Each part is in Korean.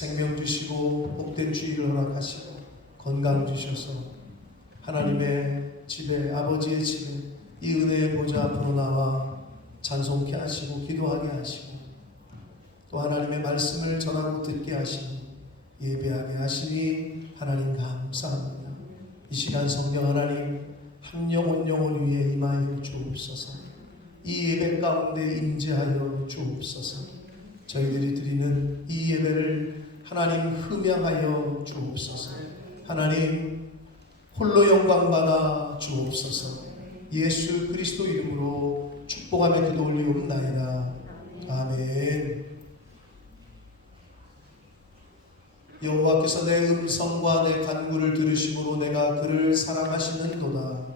생명 주시고 복된 주일을 허락하시고 건강 주셔서 하나님의 집에, 아버지의 집에 이 은혜의 보좌 앞으로 나와 찬송케 하시고 기도하게 하시고 또 하나님의 말씀을 전하고 듣게 하시고 예배하게 하시니 하나님 감사합니다. 이 시간 성령 하나님 한 영혼 영혼 위에 임하여 주옵소서. 이 예배 가운데 임재하여 주옵소서. 저희들이 드리는 이 예배를 하나님 흠양하여 주옵소서. 하나님 홀로 영광받아 주옵소서. 예수 그리스도 이름으로 축복하며 기도 올리옵나이다. 아멘. 여호와께서 내 음성과 내 간구를 들으심으로 내가 그를 사랑하시는도다.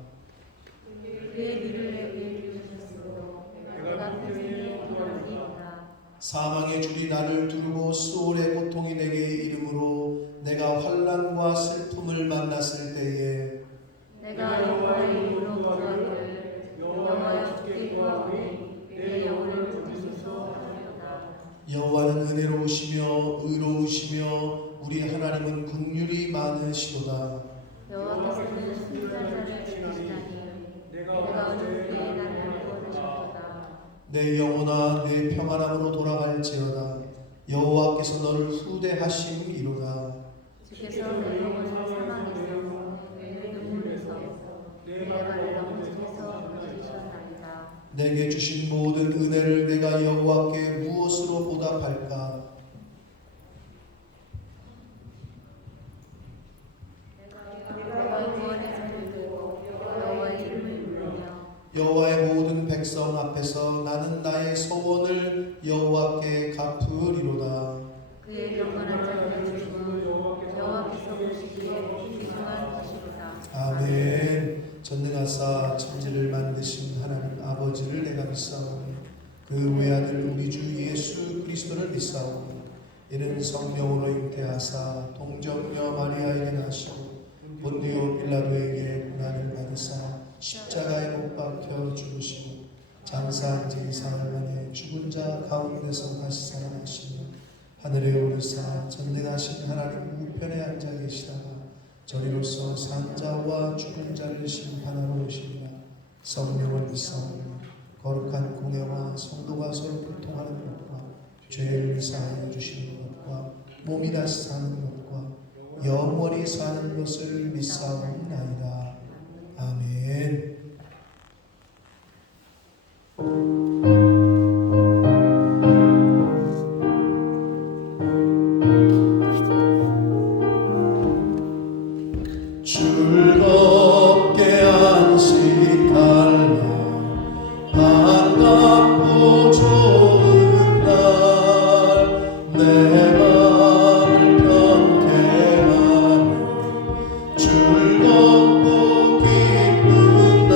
사망의 줄이 나를 두르고 수월의 고통이 내게 이름으로 내가 환난과 슬픔을 만났을 때에 내가 여호와의 이름으로 구하기를 여호와여 주께 구하오니 내 영혼을 구주소서 하리로다. 여호와는 은혜로우시며 의로우시며 우리 하나님은 긍휼이 많으시도다. 여호와께서는 순전한 자를 지키시다니 내가 어느 때에 나를 구원하셨도다. 내 영혼아 내 평안함으로 돌아갈지어다. 여호와께서 너를 후대하심이로다. 주께서 내 영혼을 사망에서 내 눈물에서 내 발을 영혼에서 건지셨나이다. 내게 주신 모든 은혜를 내가 여호와께 무엇으로 보답할까? 여호와의 모든 백성 앞에서 나는 나의 소원을 여호와께 갚으리로다. 그의 영원한 자를 주시고 여호와께서 보시기에 귀중한 것이로다. 아멘. 전능하사 천지를 만드신 하나님 아버지를 내가 믿사오니 그 외아들 우리 주 예수 그리스도를 믿사오니 이는 성령으로 잉태하사 동정녀 마리아에게 나시고 본디오 빌라도에게 고난을 받으사 십자가에 못 박혀 죽으시고 장사한 지 사흘 만에 죽은 자 가운데서 다시 살아나시며 하늘에 오르사 전능하신 하나님 우편에 앉아 계시다가 저리로서 산 자와 죽은 자를 심판하러 오시리라. 성령을 믿사오니 거룩한 공예와 성도가 서로 교통하는 것과 죄를 사하여 주시는 것과 몸이 다시 사는 것과 영원히 사는 것을 믿사옵나이다. 아멘. 즐겁게 안식할라. 반갑고 좋은 날 내 맘을 편케 하는 즐겁고 기쁜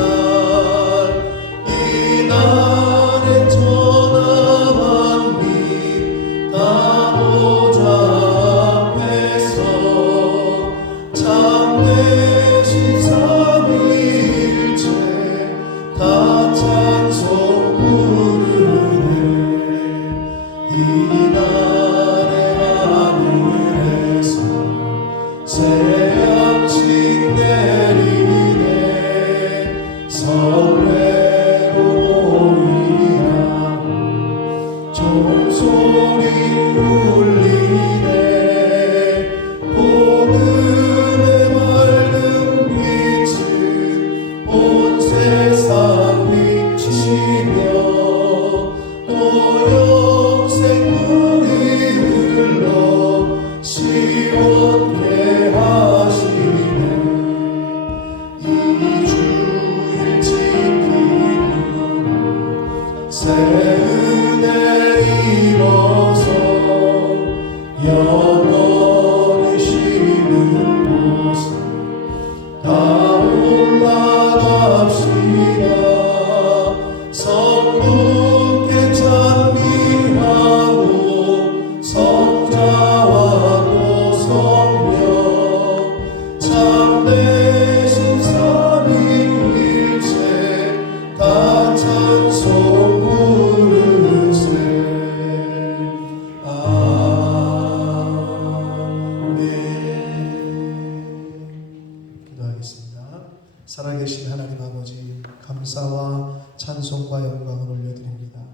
살아계신 하나님 아버지, 감사와 찬송과 영광을 올려드립니다.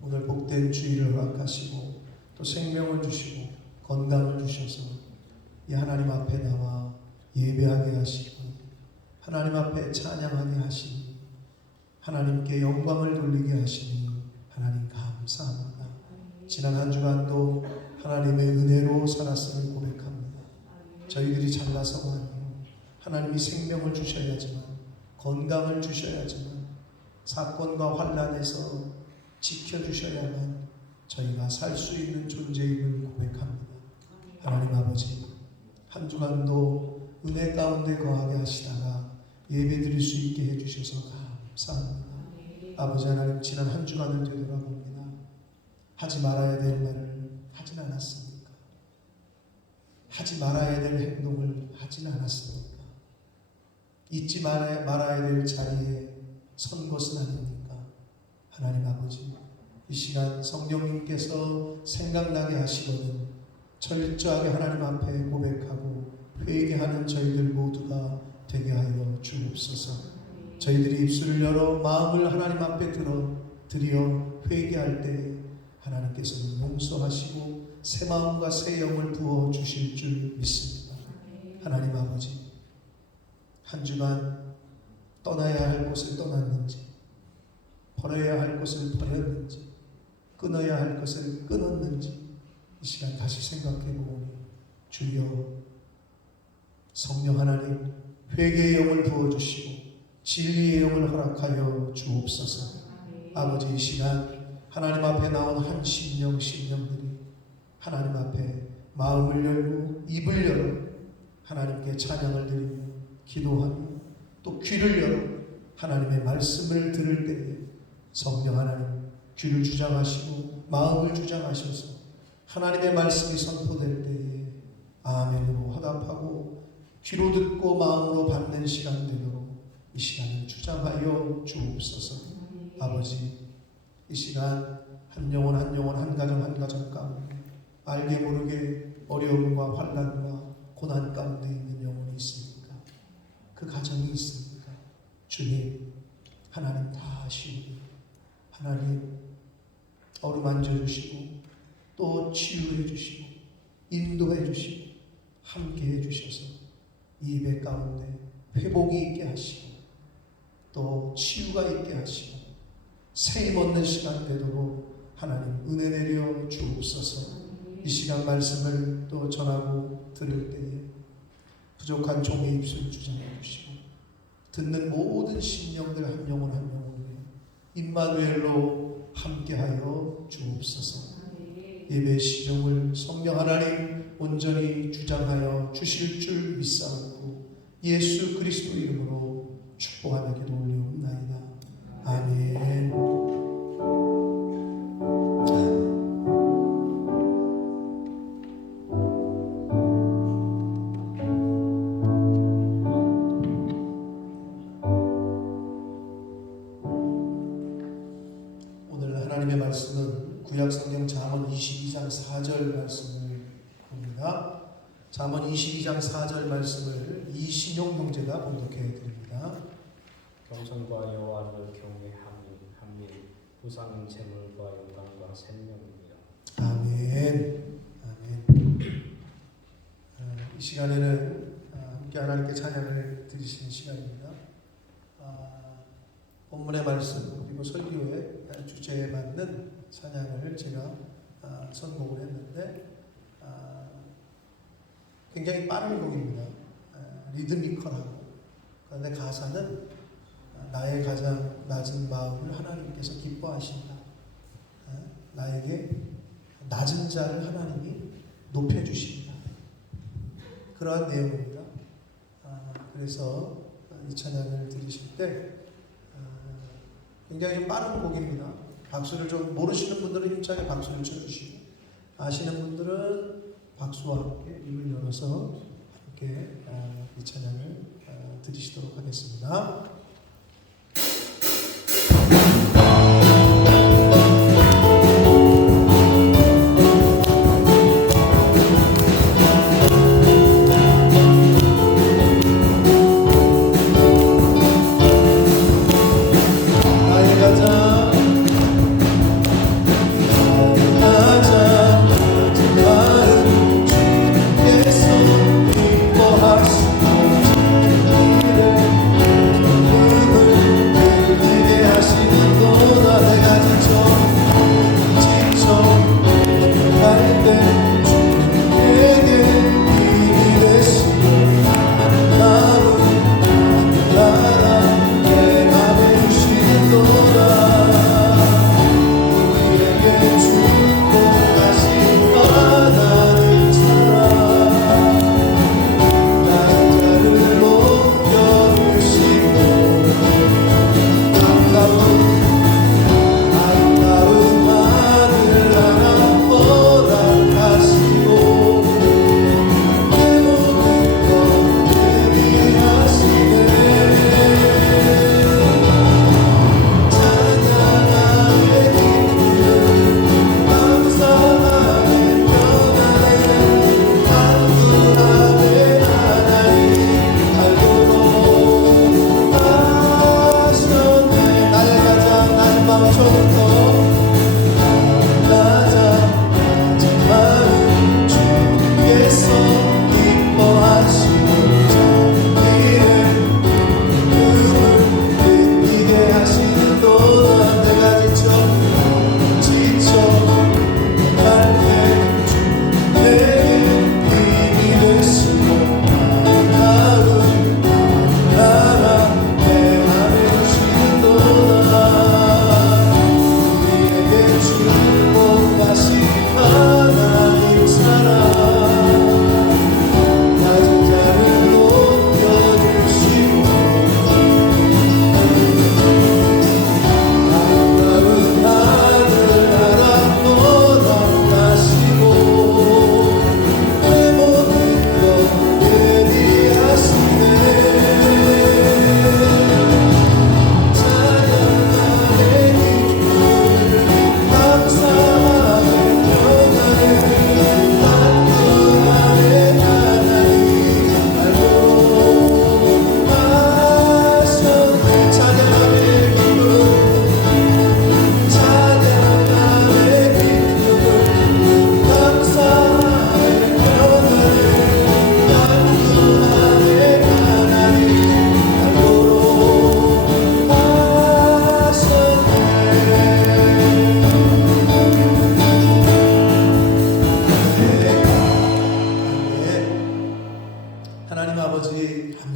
오늘 복된 주일을 허락하시고 또 생명을 주시고 건강을 주셔서 이 하나님 앞에 나와 예배하게 하시고 하나님 앞에 찬양하게 하시니 하나님께 영광을 돌리게 하시니 하나님 감사합니다. 지난 한 주간도 하나님의 은혜로 살았음을 고백합니다. 저희들이 잘나서가 아니요 하나님이 생명을 주셔야지만, 건강을 주셔야지만, 사건과 환난에서 지켜주셔야만 저희가 살 수 있는 존재임을 고백합니다. 하나님 아버지, 한 주간도 은혜 가운데 거하게 하시다가 예배 드릴 수 있게 해주셔서 감사합니다. 아버지 하나님, 지난 한 주간을 되돌아봅니다. 하지 말아야 될 말을 하진 않았습니까? 하지 말아야 될 행동을 하진 않았습니까? 잊지 말아야 될 자리에 선 것은 아닙니까? 하나님 아버지, 이 시간 성령님께서 생각나게 하시거든 철저하게 하나님 앞에 고백하고 회개하는 저희들 모두가 되게 하여 주옵소서. 저희들이 입술을 열어 마음을 하나님 앞에 드려 회개할 때 하나님께서는 용서하시고 새 마음과 새 영을 부어 주실 줄 믿습니다. 하나님 아버지, 한 주간 떠나야 할 곳을 떠났는지, 버려야 할 것을 버렸는지, 끊어야 할 것을 끊었는지 이 시간 다시 생각해 보니 주여, 성령 하나님, 회개의 영을 부어주시고 진리의 영을 허락하여 주옵소서. 아버지, 이 시간 하나님 앞에 나온 한 심령들이 하나님 앞에 마음을 열고 입을 열어 하나님께 찬양을 드리며 기도하며 또 귀를 열어 하나님의 말씀을 들을 때에 성령 하나님, 귀를 주장하시고 마음을 주장하셔서 하나님의 말씀이 선포될 때에 아멘으로 화답하고 귀로 듣고 마음으로 받는 시간 되도록 이 시간을 주장하여 주옵소서. 아버지, 이 시간 한 영혼 한 영혼, 한 가정 한 가정 가운데 알게 모르게 어려움과 환난과 고난 가운데 있는 영혼이 있습니까? 그 가정이 있습니까? 주님, 하나님 다 아시오니 하나님 어루만져 주시고 또 치유해 주시고 인도해 주시고 함께 해 주셔서 이 예배 가운데 회복이 있게 하시고 또 치유가 있게 하시고 새 얻는 시간 되도록 하나님 은혜 내려 주옵소서. 이 시간 말씀을 또 전하고 들을 때에 부족한 종의 입술 주장해 주시고 듣는 모든 심령들 한 영혼 한 영혼을 임마누엘로 함께하여 주옵소서. 예배 시정을 성령 하나님 온전히 주장하여 주실 줄 믿사옵고 예수 그리스도 이름으로 축복하며 기도 올리옵나이다. 아멘. 오늘 하나님의 말씀은 구약성경 잠언 22장 4 4절 말씀을 봅니다. 잠언 22장 4절 말씀을 이신용 형제가 봉독해 드립니다. 겸손과 여호와를 경외함이 우상 제물과 영광과 생명이니라. 아멘. 아멘. 이 시간에는 함께 하나님께 찬양을 드리시는 시간입니다. 본문의 말씀 그리고 설교의 주제에 맞는 찬양을 제가 선곡을 했는데 굉장히 빠른 곡입니다. 리드미컬하고 그런데 가사는 나의 가장 낮은 마음을 하나님께서 기뻐하신다. 나에게 낮은 자를 하나님이 높여주신다. 그러한 내용입니다. 그래서 이 찬양을 들으실 때 굉장히 좀 빠른 곡입니다. 박수를 좀 모르시는 분들은 힘차게 박수를 쳐주시고 아시는 분들은 박수와 함께 입을 열어서 함께 이 찬양을 들으시도록 하겠습니다.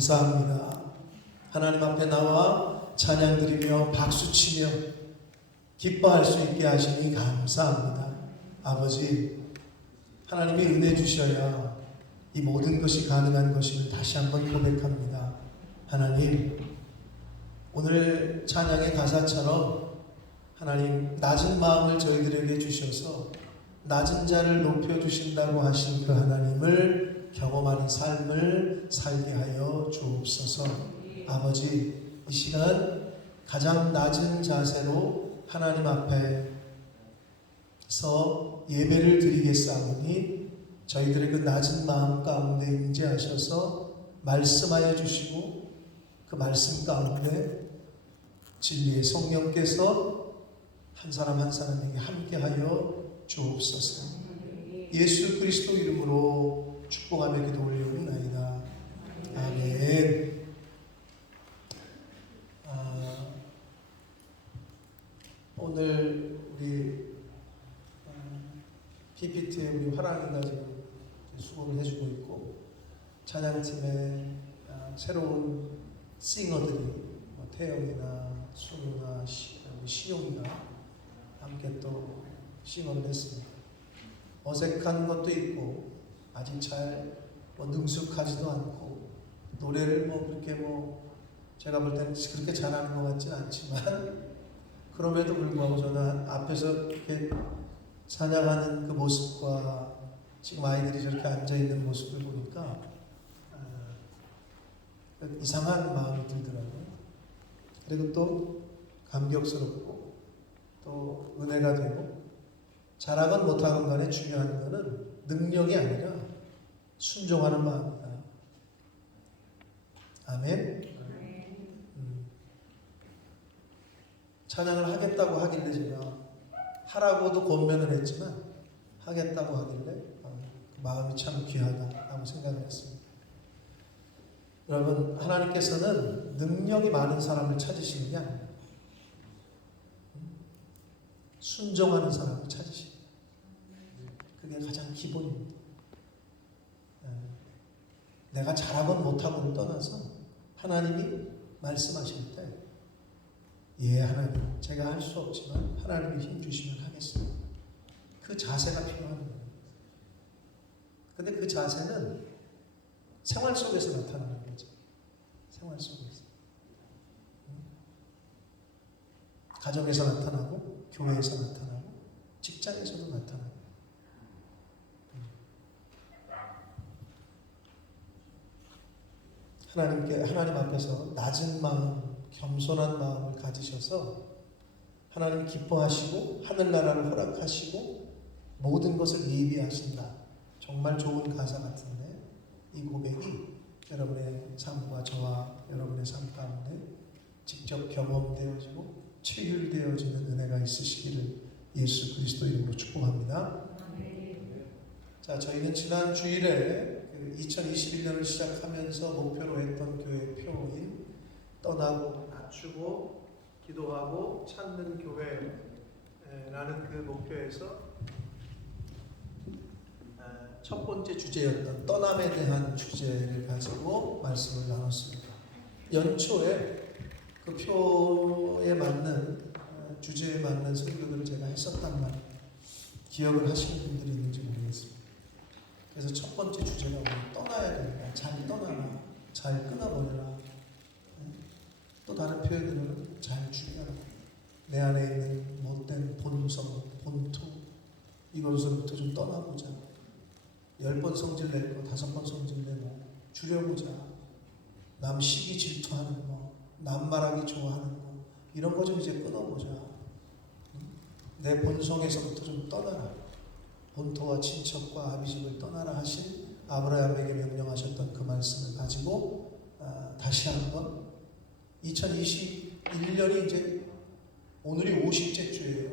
감사합니다. 하나님 앞에 나와 찬양드리며 박수치며 기뻐할 수 있게 하시니 감사합니다. 아버지, 하나님이 은혜 주셔야 이 모든 것이 가능한 것임을 다시 한번 고백합니다. 하나님, 오늘 찬양의 가사처럼 하나님 낮은 마음을 저희들에게 주셔서 낮은 자를 높여주신다고 하신 그 하나님을 경험하는 삶을 살게 하여 주옵소서. 아버지, 이 시간 가장 낮은 자세로 하나님 앞에서 예배를 드리겠사오니 저희들의 그 낮은 마음 가운데 임재하셔서 말씀하여 주시고 그 말씀 가운데 진리의 성령께서 한 사람 한 사람에게 함께하여 주옵소서. 예수 그리스도 이름으로 축복하며 기도 올려옵나이다. 아멘. 오늘 우리 PPT에 우리 화랑이가 지금 수고를 해주고 있고 찬양팀에 새로운 싱어들이 태영이나 순우나 신용이가 함께 또 싱어를 했습니다. 어색한 것도 있고 아직 잘 능숙하지도 않고 노래를 그렇게 제가 볼 때는 그렇게 잘하는 것 같지는 않지만 그럼에도 불구하고 저는 앞에서 이렇게 찬양하는 그 모습과 지금 아이들이 저렇게 앉아있는 모습을 보니까 이상한 마음이 들더라고요. 그리고 또 감격스럽고 또 은혜가 되고 잘하건 못하건 간에 중요한 것은 능력이 아니라 순종하는 마음이다. 아멘. 찬양을 하겠다고 하길래 제가 하라고도 권면을 했지만 하겠다고 하길래 그 마음이 참 귀하다라고 생각을 했습니다. 여러분, 하나님께서는 능력이 많은 사람을 찾으시는 게 아닙니다. 순종하는 사람을 찾으십니다. 그게 가장 기본입니다. 내가 잘하건 못하고를 떠나서 하나님이 말씀하실 때 예, 하나님, 제가 할 수 없지만 하나님이 힘 주시면 하겠습니다. 그 자세가 필요한 거예요. 근데 그 자세는 생활 속에서 나타나는 거죠. 생활 속에서. 가정에서 나타나고, 교회에서 나타나고, 직장에서도 나타나고. 하나님 앞에서 낮은 마음, 겸손한 마음을 가지셔서 하나님 기뻐하시고 하늘나라를 허락하시고 모든 것을 예비하신다. 정말 좋은 가사 같은데 이 고백이 여러분의 삶과 저와 여러분의 삶 가운데 직접 경험되어지고 체휼되어지는 은혜가 있으시기를 예수 그리스도 이름으로 축복합니다. 자, 저희는 지난 주일에 2021년을 시작하면서 목표로 했던 교회 표인 떠나고 낮추고 기도하고 찾는 교회라는 그 목표에서 첫 번째 주제였던 떠남에 대한 주제를 가지고 말씀을 나눴습니다. 연초에 그 표에 맞는 주제에 맞는 설교들을 제가 했었단 말이에요. 기억을 하시는 분들이 있는지 모르겠습니다. 그래서 첫 번째 주제가 우리 떠나야 된다. 잘 떠나라. 잘 끊어버려라. 또 다른 표현으로는 잘 죽여라. 내 안에 있는 못된 본성, 본투 이것으로부터 좀 떠나보자. 10번 성질 낼 거 5번 성질 내고 줄여보자. 남 시기 질투하는 거, 남 말하기 좋아하는 거 이런 거 좀 이제 끊어보자. 내 본성에서부터 좀 떠나라. 본토와 친척과 아비집을 떠나라 하신 아브라함에게 명령하셨던 그 말씀을 가지고 다시 한번 2021년이 이제 오늘이 50째 주예요.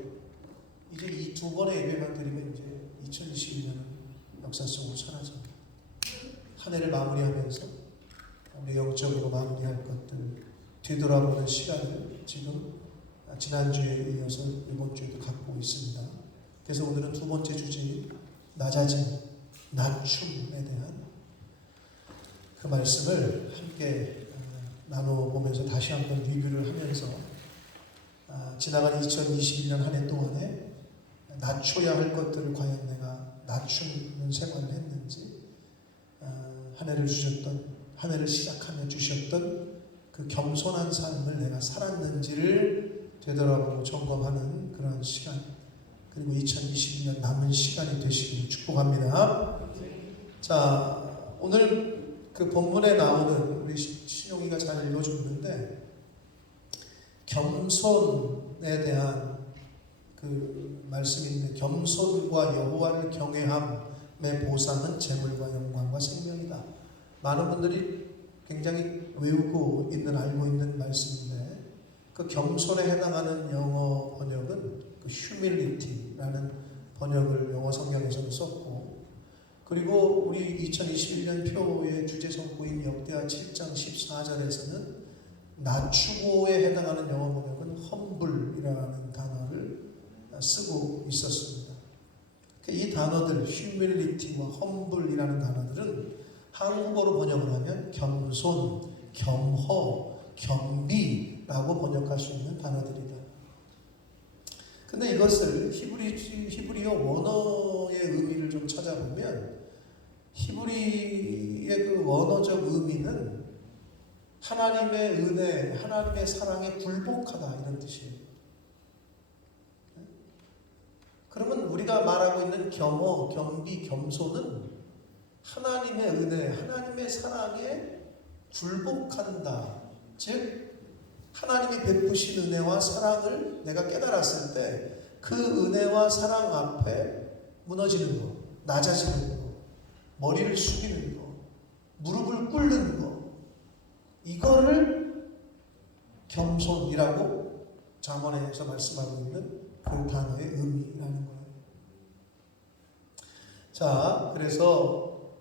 이제 이 두 번의 예배만 드리면 이제 2021년은 역사 속으로 사라집니다. 한 해를 마무리하면서 우리 영적으로 마무리할 것들 되돌아보는 시간을 지금 지난주에 이어서 이번 주에도 갖고 있습니다. 그래서 오늘은 두 번째 주제인 낮아짐, 낮춤에 대한 그 말씀을 함께 나눠보면서 다시 한번 리뷰를 하면서 지나간 2021년 한 해 동안에 낮춰야 할 것들을 과연 내가 낮추는 생활을 했는지 한 해를 주셨던 한 해를 시작하며 주셨던 그 겸손한 삶을 내가 살았는지를 되돌아보고 점검하는 그런 시간 그리고 2022년 남은 시간이 되시기를 축복합니다. 자, 오늘 그 본문에 나오는 우리 신용이가 잘 읽어줬는데 겸손에 대한 그 그 말씀인데 겸손과 여호와를 경외함의 보상은 재물과 영광과 생명이다. 많은 분들이 굉장히 외우고 있는 알고 있는 말씀인데 그 겸손에 해당하는 영어 번역은 그 humility라는 번역을 영어 성경에서는 썼고 그리고 우리 2021년 표의 주제 선포인 역대하 7장 14절에서는 낮추고에 해당하는 영어 번역은 humble이라는 단어를 쓰고 있었습니다. 이 단어들 humility와 humble이라는 단어들은 한국어로 번역을 하면 겸손, 겸허, 겸비라고 번역할 수 있는 단어들이다. 근데 이것을 히브리어 원어의 의미를 좀 찾아보면 히브리의 그 원어적 의미는 하나님의 은혜, 하나님의 사랑에 굴복하다 이런 뜻이에요. 그러면 우리가 말하고 있는 겸허, 겸비, 겸손은 하나님의 은혜, 하나님의 사랑에 굴복한다. 즉 하나님이 베푸신 은혜와 사랑을 내가 깨달았을 때 그 은혜와 사랑 앞에 무너지는 것, 낮아지는 것, 머리를 숙이는 것, 무릎을 꿇는 것, 이거를 겸손이라고 잠언에서 말씀하고 있는 그 단어의 의미라는 거예요. 자, 그래서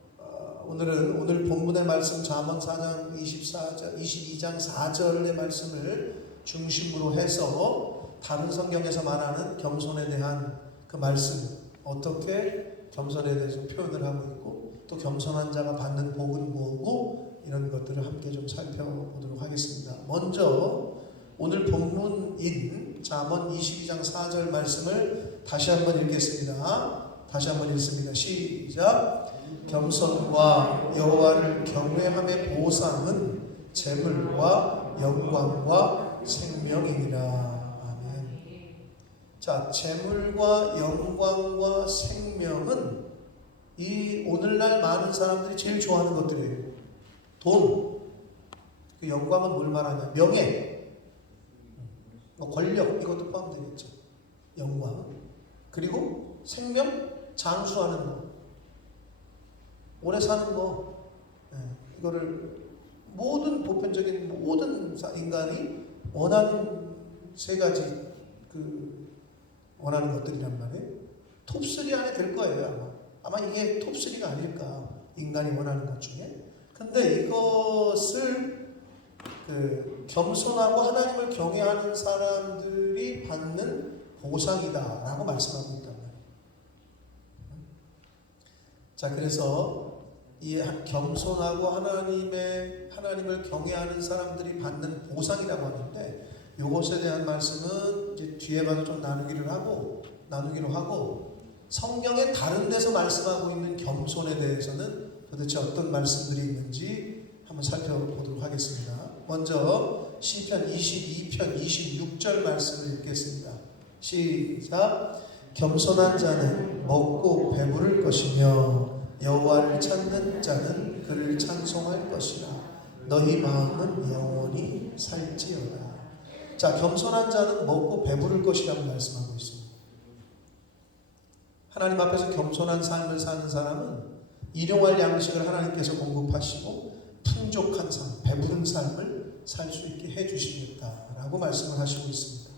오늘 본문의 말씀 잠언 4장 22장 4절의 말씀을 중심으로 해서 다른 성경에서 말하는 겸손에 대한 그 말씀, 어떻게 겸손에 대해서 표현을 하고 있고 또 겸손한 자가 받는 복은 뭐고 이런 것들을 함께 좀 살펴보도록 하겠습니다. 먼저 오늘 본문인 잠언 22장 4절 말씀을 다시 한번 읽겠습니다. 다시 한번 읽습니다. 시작. 겸손과 여호와를 경외함의 보상은 재물과 영광과 생명이니라. 자, 재물과 영광과 생명은 이 오늘날 많은 사람들이 제일 좋아하는 것들이에요. 돈, 그 영광은 뭘 말하냐? 명예, 뭐 권력 이것도 포함되겠죠. 영광, 그리고 생명, 장수하는 거, 오래 사는 거, 이거를 모든 보편적인 모든 인간이 원하는 세 가지 원하는 것들이란 말이에요. 톱3 안에 들 거예요. 아마 이게 톱3가 아닐까. 인간이 원하는 것 중에. 근데 이것을 겸손하고 하나님을 경외하는 사람들이 받는 보상이다라고 말씀하고 있단 말이에요. 자, 그래서 이 겸손하고 하나님을 경외하는 사람들이 받는 보상이라고 하는데 이것에 대한 말씀은 이제 뒤에 가서 좀 나누기로 하고 성경의 다른 데서 말씀하고 있는 겸손에 대해서는 도대체 어떤 말씀들이 있는지 한번 살펴보도록 하겠습니다. 먼저 시편 22편 26절 말씀을 읽겠습니다. 시작. 겸손한 자는 먹고 배부를 것이며 여호와를 찾는 자는 그를 찬송할 것이라. 너희 마음은 영원히 살지어다. 자, 겸손한 자는 먹고 배부를 것이라고 말씀하고 있습니다. 하나님 앞에서 겸손한 삶을 사는 사람은 일용할 양식을 하나님께서 공급하시고 풍족한 삶, 배부른 삶을 살 수 있게 해주시겠다라고 말씀을 하시고 있습니다.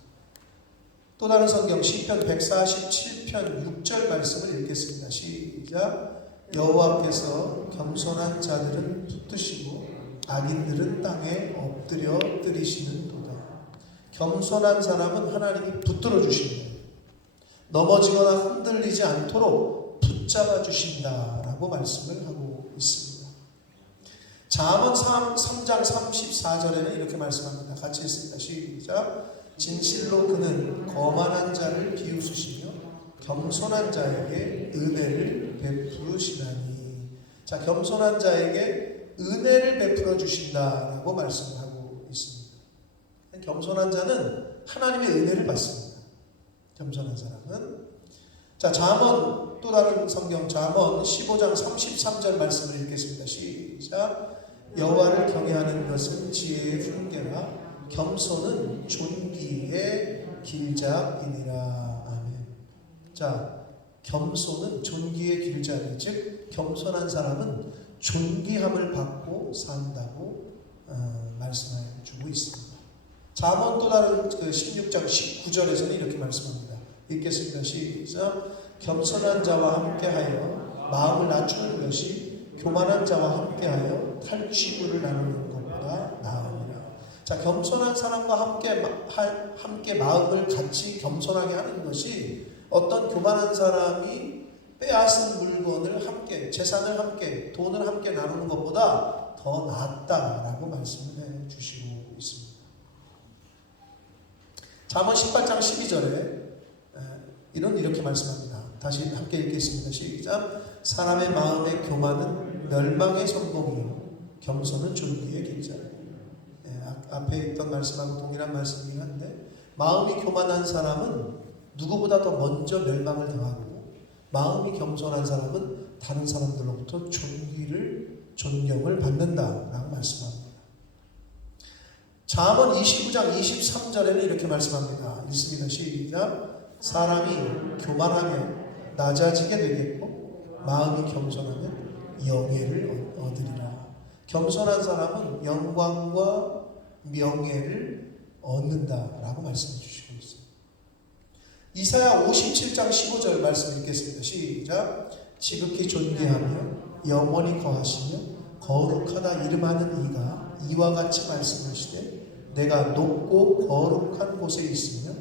또 다른 성경 시편 147편 6절 말씀을 읽겠습니다. 시작. 여호와께서 겸손한 자들은 붙드시고 악인들은 땅에 엎드려 뜨리시는 도다. 겸손한 사람은 하나님이 붙들어 주십니다. 넘어지거나 흔들리지 않도록 붙잡아 주신다라고 말씀을 하고 있습니다. 잠언 3장 34절에는 이렇게 말씀합니다. 같이 읽습니다. 시작. 진실로 그는 거만한 자를 비웃으시며 겸손한 자에게 은혜를 베푸시나니. 자, 겸손한 자에게 은혜를 베풀어 주신다라고 말씀을 하고 있습니다. 겸손한 자는 하나님의 은혜를 받습니다. 겸손한 사람은. 자, 잠언 또 다른 성경 잠언 15장 33절 말씀을 읽겠습니다. 시작. 여호와를 경외하는 것은 지혜의 훈계라 겸손은 존귀의 길잡이니라. 아멘. 자, 겸손은 존귀의 길자리, 즉 겸손한 사람은 존귀함을 받고 산다고 말씀해 주고 있습니다. 잠언 또 다른 16장 19절에서는 이렇게 말씀합니다. 읽겠습니다. 시작. 겸손한 자와 함께하여 마음을 낮추는 것이 교만한 자와 함께하여 탈취물을 나누는 것보다 나으니라. 자, 겸손한 사람과 함께 마음을 같이 겸손하게 하는 것이 어떤 교만한 사람이 빼앗은 물건을 함께, 재산을 함께, 돈을 함께 나누는 것보다 더 낫다라고 말씀을 해 주시고 있습니다. 잠언 18장 12절에 이렇게 말씀합니다. 다시 함께 읽겠습니다. 시작. 사람의 마음의 교만은 멸망의 선봉이요 겸손은 존귀의 길자리. 앞에 있던 말씀하고 동일한 말씀이긴 한데, 마음이 교만한 사람은 누구보다 더 먼저 멸망을 당하고, 마음이 겸손한 사람은 다른 사람들로부터 존경을 받는다라고 말씀합니다. 잠언 29장 23절에는 이렇게 말씀합니다. 읽습니다. 시작. 사람이 교만하면 낮아지게 되겠고 마음이 겸손하면 영예를 얻으리라. 겸손한 사람은 영광과 명예를 얻는다라고 말씀해 주시고 있습니다. 이사야 57장 15절 말씀 읽겠습니다. 시작. 지극히 존귀하며 영원히 거하시며 거룩하다 이름하는 이가 이와 같이 말씀하시되 내가 높고 거룩한 곳에 있으며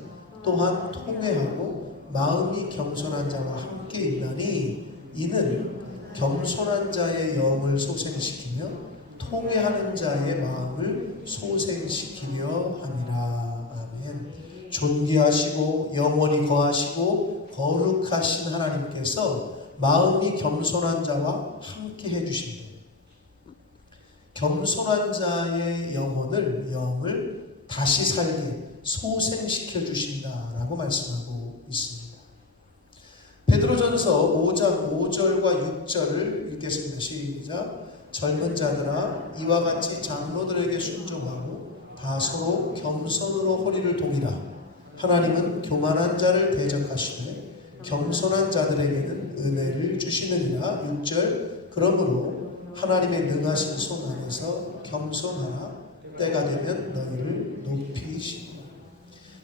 또한 통회하고 마음이 겸손한 자와 함께 있나니 이는 겸손한 자의 영을 소생시키며 통회하는 자의 마음을 소생시키려 함이라. 아멘. 존귀하시고 영원히 거하시고 거룩하신 하나님께서 마음이 겸손한 자와 함께 해주십니다. 겸손한 자의 영을 다시 살게 소생시켜 주신다라고 말씀하고 있습니다. 베드로전서 5장 5절과 6절을 읽겠습니다. 시작. 젊은 자들아 이와 같이 장로들에게 순종하고 다 서로 겸손으로 허리를 동이라. 하나님은 교만한 자를 대적하시되 겸손한 자들에게는 은혜를 주시느니라. 6절. 그러므로 하나님의 능하신 손 안에서 겸손하라. 때가 되면 너희를 높이시고.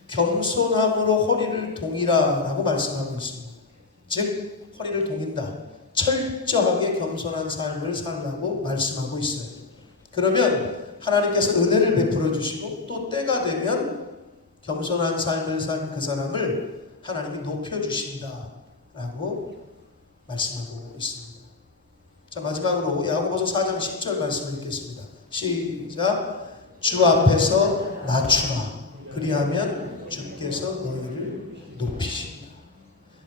겸손함으로 허리를 동이라 라고 말씀하고 있습니다. 즉 허리를 동인다. 철저하게 겸손한 삶을 살라고 말씀하고 있어요. 그러면 하나님께서 은혜를 베풀어 주시고 또 때가 되면 겸손한 삶을 산 그 사람을 하나님이 높여주신다 라고 말씀하고 있습니다. 자, 마지막으로 야고보서 4장 10절 말씀을 읽겠습니다. 시작. 주 앞에서 낮추라. 그리하면 주께서 너희를 높이신다.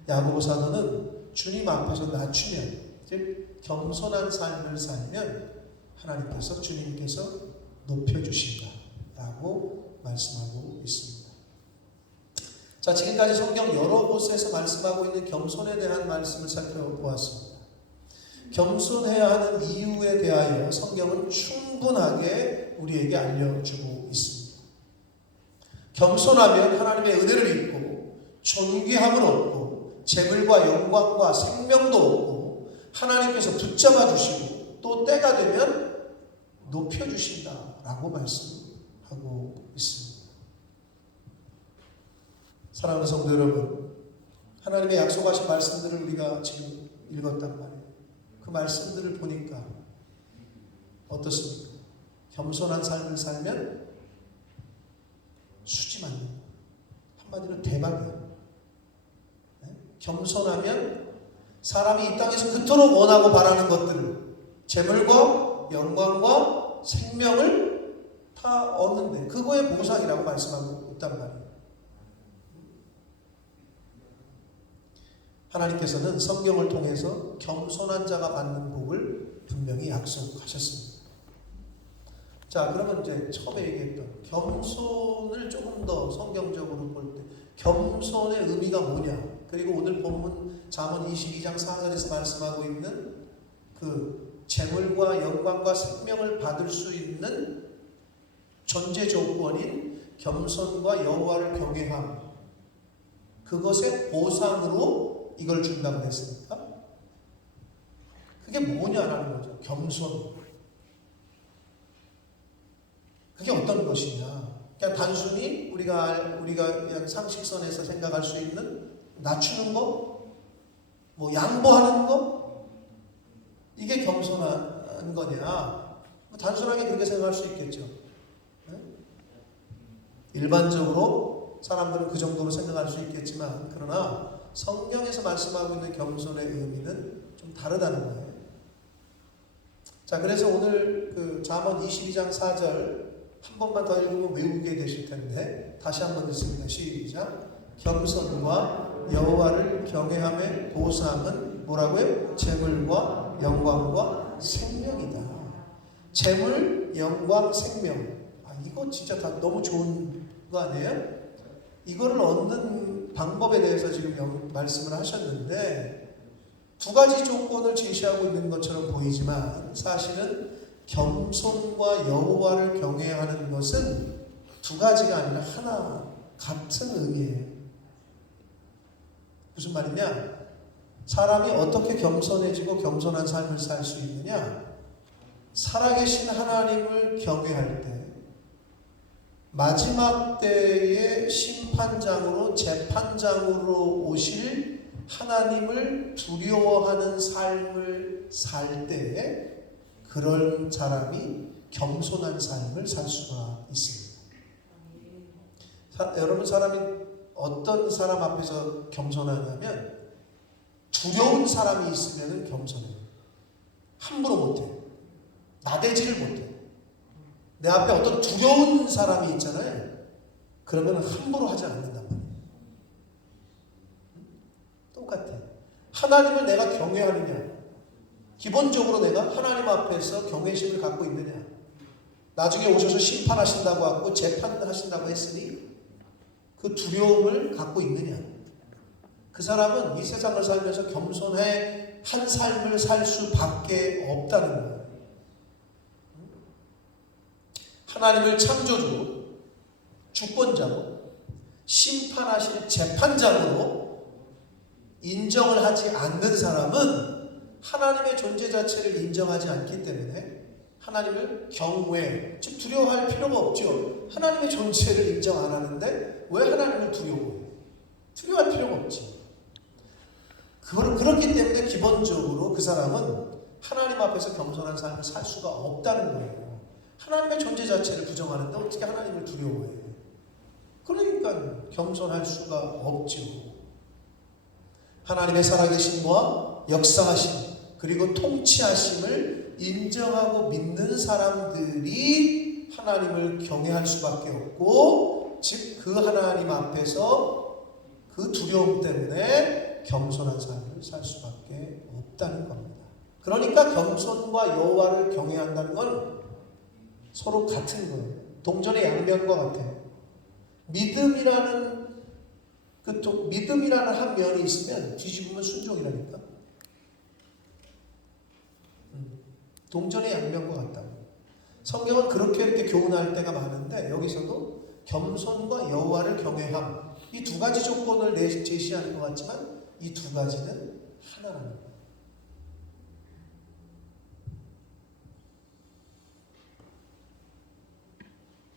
야고보 사도는 주님 앞에서 낮추면, 즉 겸손한 삶을 살면 하나님께서, 주님께서 높여주신다 라고 말씀하고 있습니다. 자, 지금까지 성경 여러 곳에서 말씀하고 있는 겸손에 대한 말씀을 살펴보았습니다. 겸손해야 하는 이유에 대하여 성경은 충분하게 우리에게 알려주고 있습니다. 겸손하면 하나님의 은혜를 입고 존귀함을 얻고 재물과 영광과 생명도 얻고 하나님께서 붙잡아 주시고 또 때가 되면 높여주신다라고 말씀하고 있습니다. 사랑하는 성도 여러분, 하나님의 약속하신 말씀들을 우리가 지금 읽었단 말이에요. 그 말씀들을 보니까 어떻습니까? 겸손한 삶을 살면 수지 맞는 거. 한마디로 대박이에요. 네? 겸손하면 사람이 이 땅에서 그토록 원하고 바라는 것들을, 재물과 영광과 생명을 다 얻는데 그거의 보상이라고 말씀하고 있단 말이에요. 하나님께서는 성경을 통해서 겸손한 자가 받는 복을 분명히 약속하셨습니다. 자, 그러면 이제 처음에 얘기했던 겸손을 조금 더 성경적으로 볼 때 겸손의 의미가 뭐냐? 그리고 오늘 본문 잠언 22장 4절에서 말씀하고 있는 그 재물과 영광과 생명을 받을 수 있는 전제 조건인 겸손과 여호와를 경외함, 그것의 보상으로 이걸 준다고 했습니까? 그게 뭐냐라는 거죠. 겸손. 그게 어떤 것이냐? 그냥 단순히 우리가 그냥 상식선에서 생각할 수 있는 낮추는 거, 뭐 양보하는 거, 이게 겸손한 거냐? 단순하게 그렇게 생각할 수 있겠죠. 네? 일반적으로 사람들은 그 정도로 생각할 수 있겠지만, 그러나 성경에서 말씀하고 있는 겸손의 의미는 좀 다르다는 거예요. 자, 그래서 오늘 그 잠언 22장 4절 한 번만 더 읽으면 외우게 되실 텐데 다시 한번 읽습니다. 시작. 겸손과 여호와를 경외함의 보상은 뭐라고요? 재물과 영광과 생명이다. 재물, 영광, 생명. 이거 진짜 다 너무 좋은 거 아니에요? 이거를 얻는 방법에 대해서 지금 말씀을 하셨는데 두 가지 조건을 제시하고 있는 것처럼 보이지만 사실은 겸손과 여호와를 경외하는 것은 두 가지가 아니라 하나 같은 의미예요. 무슨 말이냐? 사람이 어떻게 겸손해지고 겸손한 삶을 살 수 있느냐? 살아계신 하나님을 경외할 때 마지막 때의 심판장으로 재판장으로 오실 하나님을 두려워하는 삶을 살 때에 그런 사람이 겸손한 삶을 살 수가 있습니다. 여러분, 사람이 어떤 사람 앞에서 겸손하냐면 두려운 사람이 있으면 겸손해요. 함부로 못해요. 나대지를 못해요. 내 앞에 어떤 두려운 사람이 있잖아요. 그러면 함부로 하지 않는단 말이에요. 똑같아요. 하나님을 내가 경외하느냐, 기본적으로 내가 하나님 앞에서 경외심을 갖고 있느냐, 나중에 오셔서 심판하신다고 하고 재판하신다고 했으니 그 두려움을 갖고 있느냐, 그 사람은 이 세상을 살면서 겸손해 한 삶을 살 수밖에 없다는 거예요. 하나님을 창조주로, 주권자로, 심판하실 재판장으로 인정을 하지 않는 사람은 하나님의 존재 자체를 인정하지 않기 때문에 하나님을 경외, 즉 두려워할 필요가 없죠. 하나님의 존재를 인정 안 하는데 왜 하나님을 두려워해요? 두려워할 필요가 없지. 그렇기 때문에 기본적으로 그 사람은 하나님 앞에서 겸손한 삶을 살 수가 없다는 거예요. 하나님의 존재 자체를 부정하는데 어떻게 하나님을 두려워해요? 그러니까 겸손할 수가 없죠. 하나님의 살아계심과 역사하심 그리고 통치하심을 인정하고 믿는 사람들이 하나님을 경외할 수밖에 없고, 즉 그 하나님 앞에서 그 두려움 때문에 겸손한 삶을 살 수밖에 없다는 겁니다. 그러니까 겸손과 여호와를 경외한다는 건 서로 같은 거예요. 동전의 양면과 같아요. 믿음이라는 한 면이 있으면 뒤집으면 순종이라니까. 동전의 양면과 같다. 성경은 그렇게 이렇게 교훈할 때가 많은데 여기서도 겸손과 여호와를 경외함, 이 두 가지 조건을 제시하는 것 같지만 이 두 가지는 하나라는 거예요.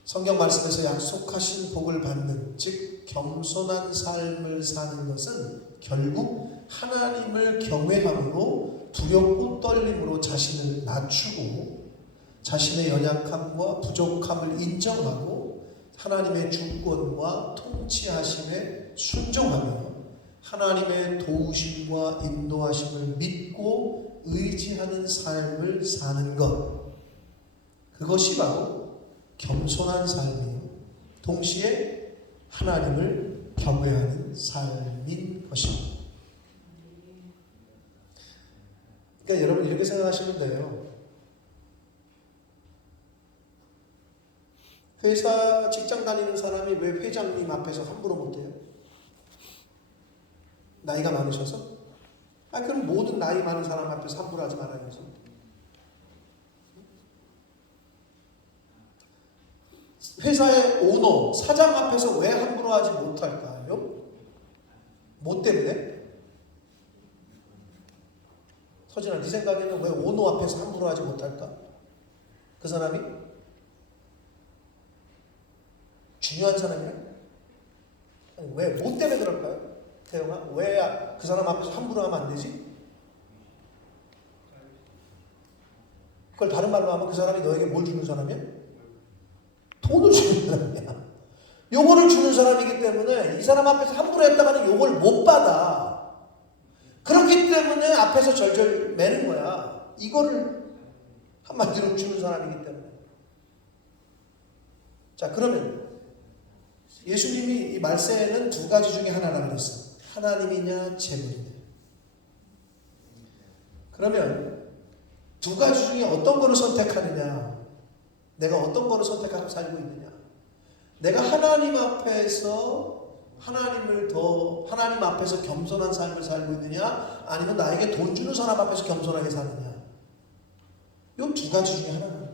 성경 말씀에서 약속하신 복을 받는, 즉 겸손한 삶을 사는 것은 결국 하나님을 경외함으로 두렵고 떨림으로 자신을 낮추고 자신의 연약함과 부족함을 인정하고 하나님의 주권과 통치하심에 순종하며 하나님의 도우심과 인도하심을 믿고 의지하는 삶을 사는 것, 그것이 바로 겸손한 삶이요 동시에 하나님을 경외하는 삶인 것입니다. 그러니까 여러분 이렇게 생각하시면 돼요. 회사 직장 다니는 사람이 왜 회장님 앞에서 함부로 못해요? 나이가 많으셔서? 그럼 모든 나이 많은 사람 앞에서 함부로 하지 말아야죠. 회사의 오너, 사장 앞에서 왜 함부로 하지 못할까요? 뭐 때문에? 서진아, 네 생각에는 왜 오노 앞에서 함부로 하지 못할까? 그 사람이 중요한 사람이야? 아니, 왜? 뭐 때문에 그럴까요? 태영아, 왜 그 사람 앞에서 함부로 하면 안 되지? 그걸 다른 말로 하면 그 사람이 너에게 뭘 주는 사람이야? 돈을 주는 사람이야. 요거를 주는 사람이기 때문에 이 사람 앞에서 함부로 했다가는 요걸 못 받아. 그렇기 때문에 앞에서 절절 매는 거야. 이거를 한마디로 주는 사람이기 때문에. 자, 그러면 예수님이 이 말세에는 두 가지 중에 하나라고 그랬어. 하나님이냐 재물이냐. 그러면 두 가지 중에 어떤 거를 선택하느냐, 내가 어떤 거를 선택하고 살고 있느냐. 내가 하나님 앞에서 하나님 앞에서 겸손한 삶을 살고 있느냐, 아니면 나에게 돈 주는 사람 앞에서 겸손하게 사느냐. 이 두 가지 중에 하나는.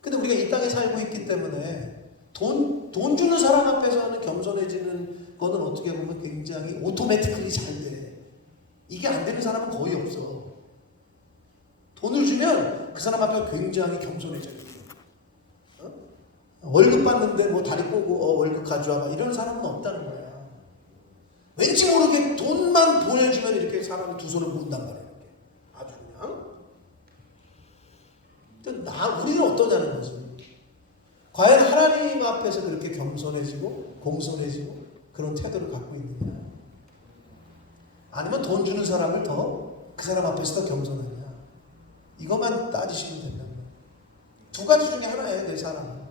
근데 우리가 이 땅에 살고 있기 때문에 돈 주는 사람 앞에서는 겸손해지는 거는 어떻게 보면 굉장히 오토매티클리 잘 돼. 이게 안 되는 사람은 거의 없어. 돈을 주면 그 사람 앞에 굉장히 겸손해져요. 월급 받는데 뭐 다리 꼬고 월급 가져와 이런 사람은 없다는 거야. 왠지 모르게 돈만 보내주면 이렇게 사람이 두 손을 모은단 말이야. 이렇게. 아주 그냥. 우리는 어떠냐는 거지. 과연 하나님 앞에서 그렇게 겸손해지고 공손해지고 그런 태도를 갖고 있느냐, 아니면 돈 주는 사람을 더 그 사람 앞에서 더 겸손하냐. 이것만 따지시면 된다는 거예요. 두 가지 중에 하나예요, 내 사람은.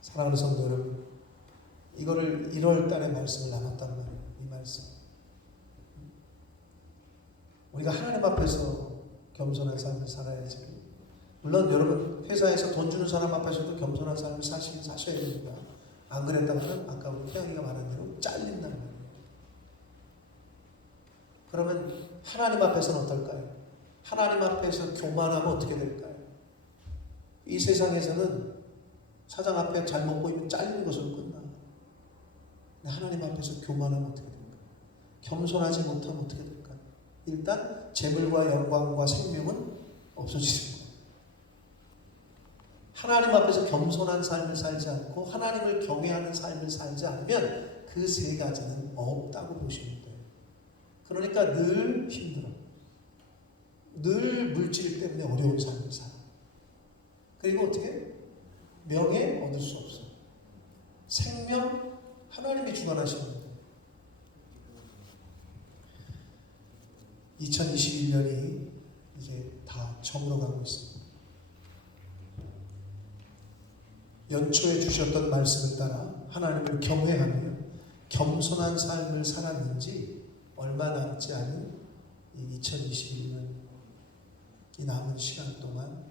사랑하는 성도 여러분, 이거를 1월 달에 말씀을 나눴단 말이에요. 이 말씀. 우리가 하나님 앞에서 겸손한 삶을 살아야지. 물론 여러분, 회사에서 돈 주는 사람 앞에서도 겸손한 삶을 사셔야 됩니다. 안 그랬다면 아까 우리 태영이가 말한 대로 잘린다는 말이에요. 그러면 하나님 앞에서는 어떨까요? 하나님 앞에서 교만하면 어떻게 될까요? 이 세상에서는 사장 앞에 잘못 보이면 잘리는 것으로 끝나. 하나님 앞에서 교만하면 어떻게 될까요? 겸손하지 못하면 어떻게 될까요? 일단 재물과 영광과 생명은 없어지는 거예요. 하나님 앞에서 겸손한 삶을 살지 않고 하나님을 경외하는 삶을 살지 않으면 그 세 가지는 없다고 보시면 돼요. 그러니까 늘 힘들어. 늘 물질 때문에 어려운 삶을 살아. 그리고 어떻게? 명예 얻을 수 없어. 생명 하나님이 주관하시는 거예요. 2021년이 이제 다 저물어가고 있습니다. 연초에 주셨던 말씀을 따라 하나님을 경외하며 겸손한 삶을 살았는지 얼마 남지 않은 이 2021년 이 남은 시간 동안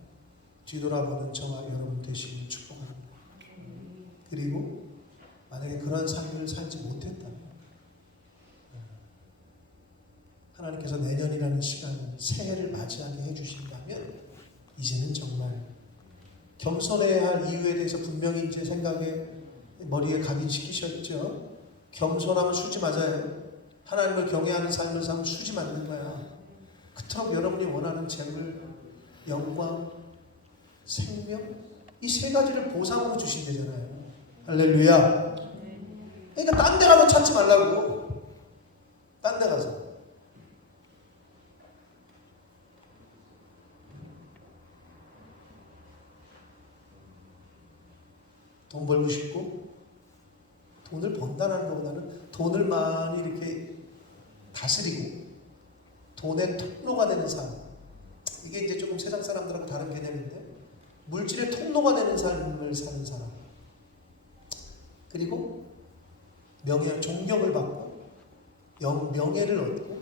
뒤돌아보는 저와 여러분 되시길 축복합니다. 그리고 만약에 그런 삶을 살지 못했다면 하나님께서 내년이라는 시간, 새해를 맞이하게 해주신다면 이제는 정말 겸손해야 할 이유에 대해서 분명히 이제 생각에 머리에 각인시키셨죠. 겸손하면 수지 맞아요. 하나님을 경외하는 삶을 살면 수지 맞는 거야. 그토록 여러분이 원하는 재물, 영광, 생명, 이 세 가지를 보상으로 주신대잖아요. 할렐루야. 그러니까 딴 데 가서 찾지 말라고. 딴 데 가서. 돈 벌고 싶고 돈을 번다는 것보다는 돈을 많이 이렇게 다스리고 돈의 통로가 되는 삶. 이게 이제 조금 세상 사람들하고 다른 개념인데 물질의 통로가 되는 삶을 사는 사람. 그리고 존경을 받고 명예를 얻고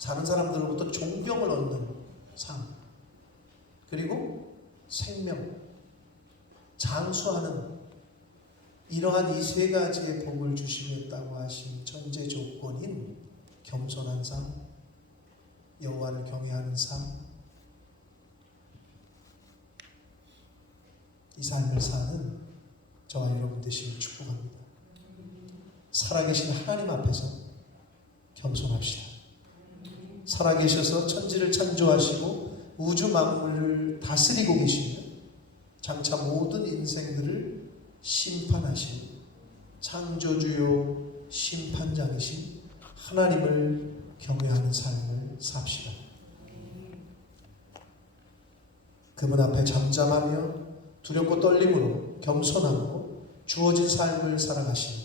다른 사람들로부터 존경을 얻는 삶. 그리고 생명, 장수하는 이러한 이 세 가지의 복을 주시겠다고 하신 전제 조건인 겸손한 삶, 여호와를 경외하는 삶, 이 삶을 사는 저와 여러분 되시길 축복합니다. 살아계신 하나님 앞에서 겸손합시다. 살아계셔서 천지를 창조하시고 우주 만물을 다스리고 계시며 장차 모든 인생들을 심판하시는 창조주요 심판장이신 하나님을 경외하는 삶을 삽시다. 그분 앞에 잠잠하며 두렵고 떨림으로 겸손하고 주어진 삶을 살아가시는,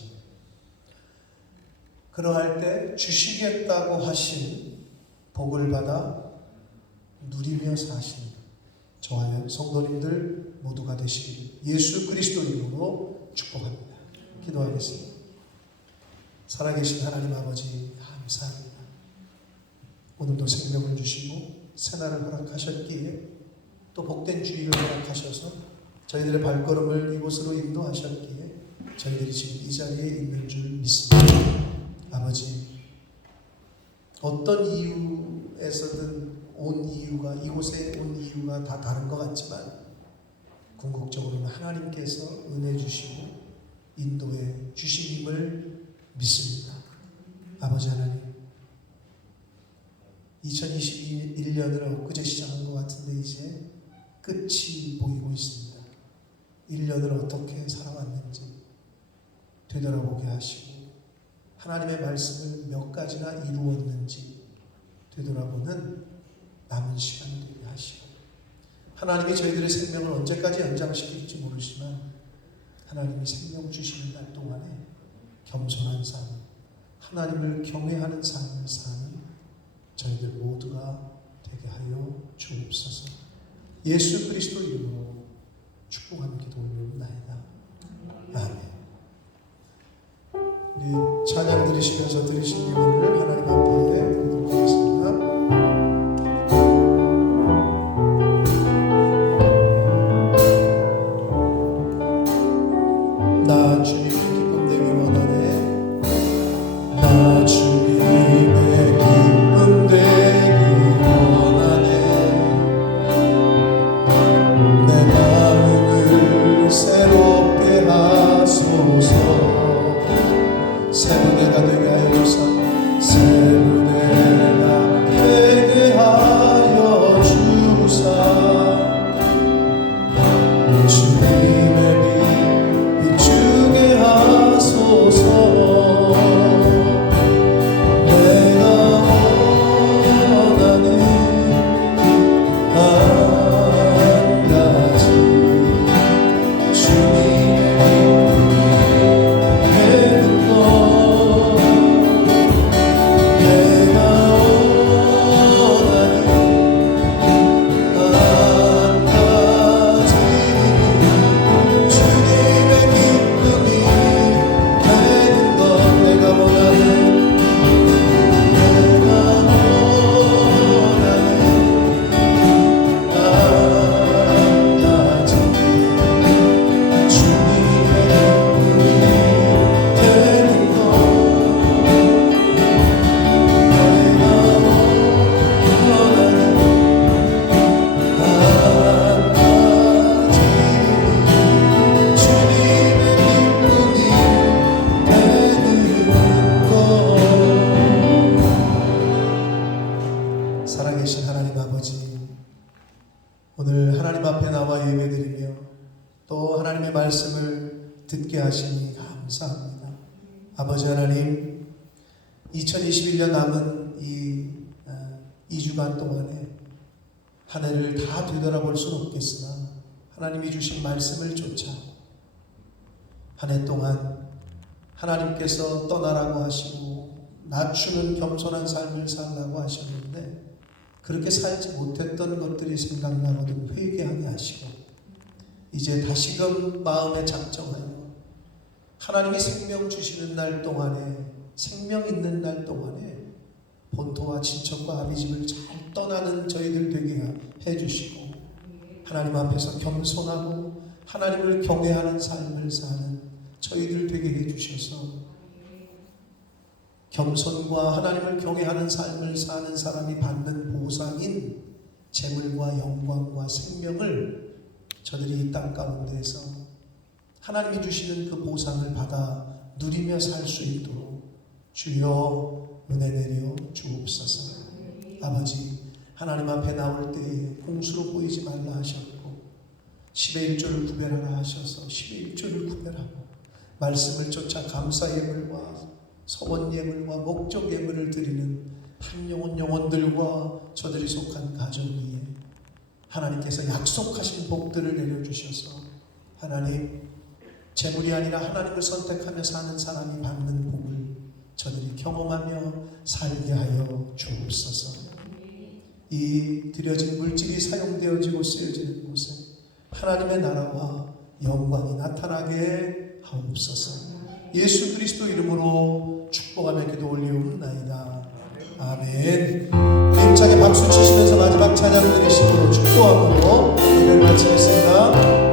그러할 때 주시겠다고 하신 복을 받아 누리며 사시는 저와 성도님들 모두가 되시기를 예수 그리스도 이름으로 축복합니다. 기도하겠습니다. 살아계신 하나님 아버지 감사합니다. 오늘도 생명을 주시고 새날을 허락하셨기에 또 복된 주일을 허락하셔서 저희들의 발걸음을 이곳으로 인도하셨기에 저희들이 지금 이 자리에 있는 줄 믿습니다. 아버지, 어떤 이유에서든 온 이유가, 이곳에 온 이유가 다 다른 것 같지만 궁극적으로는 하나님께서 은혜 주시고 인도해 주심임을 믿습니다. 아버지 하나님, 2021년을 엊그제 시작한 것 같은데 이제 끝이 보이고 있습니다. 1년을 어떻게 살아왔는지 되돌아보게 하시고 하나님의 말씀을 몇 가지나 이루었는지 되돌아보는 남은 시간이 되게 하시고, 하나님이 저희들의 생명을 언제까지 연장시킬지 모르지만 하나님이 생명 주시는 날 동안에 겸손한 삶, 하나님을 경외하는 삶을 사는 저희들 모두가 되게 하여 주옵소서. 예수 그리스도 이름으로 축복하는 기도 올려옵나이다. 아멘. 우리 찬양 들으시면서 들으신 기분을 하나님 앞에 드리도록 하겠습니다. 나 주님의 기쁨 되기 원하네. 나 주님의 기쁨 되기 원하네. 내 마음을 새롭게 하소서. 새무대가 되게 하여 주사. 새무대가 되게 하여 주사. 주님의 빛 비추게 하소서. 내가 원하는 한 가지, 주님의 기쁨이 되는 것. 내가 원하는 한 가지, 주님의 기쁨이 되는 것. 내가 원하는 살아계신 하나님 아버지, 오늘 하나님 앞에 나와 예배드리며 또 하나님의 말씀을 듣게 하시니 감사합니다. 아버지 하나님, 2021년 남은 이 2주간 동안에 한 해를 다 되돌아볼 수는 없겠으나 하나님이 주신 말씀을 쫓아 한 해 동안 하나님께서 떠나라고 하시고 낮추는 겸손한 삶을 살라고 하셨는데 그렇게 살지 못했던 것들이 생각나거든 회개하게 하시고, 이제 다시금 마음에 작정하여 하나님이 생명 주시는 날 동안에, 생명 있는 날 동안에 본토와 친척과 아비집을 잘 떠나는 저희들 되게 해주시고, 하나님 앞에서 겸손하고 하나님을 경외하는 삶을 사는 저희들 되게 해주셔서 겸손과 하나님을 경외하는 삶을 사는 사람이 받는 보상인 재물과 영광과 생명을 저들이 이 땅 가운데에서 하나님이 주시는 그 보상을 받아 누리며 살 수 있도록 주여 은혜 내려 주옵소서. 아버지, 하나님 앞에 나올 때에 공수로 보이지 말라 하셨고 10의 1조를 구별하라 하셔서 10의 1조를 구별하고 말씀을 쫓아 감사 예물과 서원 예물과 목적 예물을 드리는 한 영혼들과 저들이 속한 가정 위에 하나님께서 약속하신 복들을 내려주셔서 하나님, 재물이 아니라 하나님을 선택하며 사는 사람이 받는 복을 저들이 경험하며 살게 하여 주옵소서. 이 드려진 물질이 사용되어지고 쓰여지는 곳에 하나님의 나라와 영광이 나타나게 하옵소서. 예수 그리스도 이름으로 축복하며 기도 올리옵나이다. 아멘. 힘차게 박수 치시면서 마지막 찬양을 드리시므로 축복하고 예배를 마치겠습니다.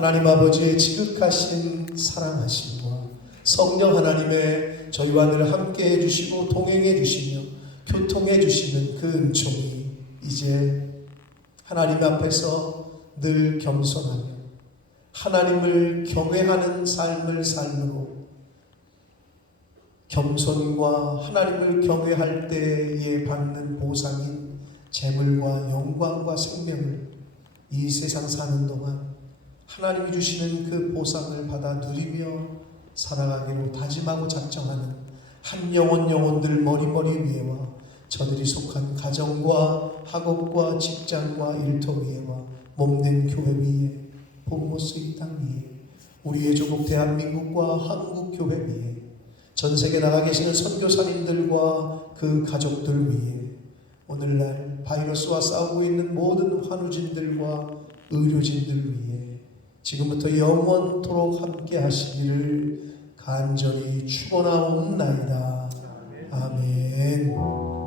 하나님 아버지의 지극하신 사랑하심과 성령 하나님의 저희와 늘 함께 해주시고 동행해 주시며 교통해 주시는 그 은총이 이제 하나님 앞에서 늘 겸손하며 하나님을 경외하는 삶을 삶으로 겸손과 하나님을 경외할 때에 받는 보상인 재물과 영광과 생명을 이 세상 사는 동안 하나님이 주시는 그 보상을 받아 누리며 살아가기로 다짐하고 작정하는 한 영혼들 머리머리 위에와 저들이 속한 가정과 학업과 직장과 일터 위에와 몸된 교회 위에 본모스 이 땅 위에 우리의 조국 대한민국과 한국 교회 위에 전 세계 나가 계시는 선교사님들과 그 가족들 위에 오늘날 바이러스와 싸우고 있는 모든 환우진들과 의료진들 위에 지금부터 영원토록 함께 하시기를 간절히 축원하옵나이다. 아멘.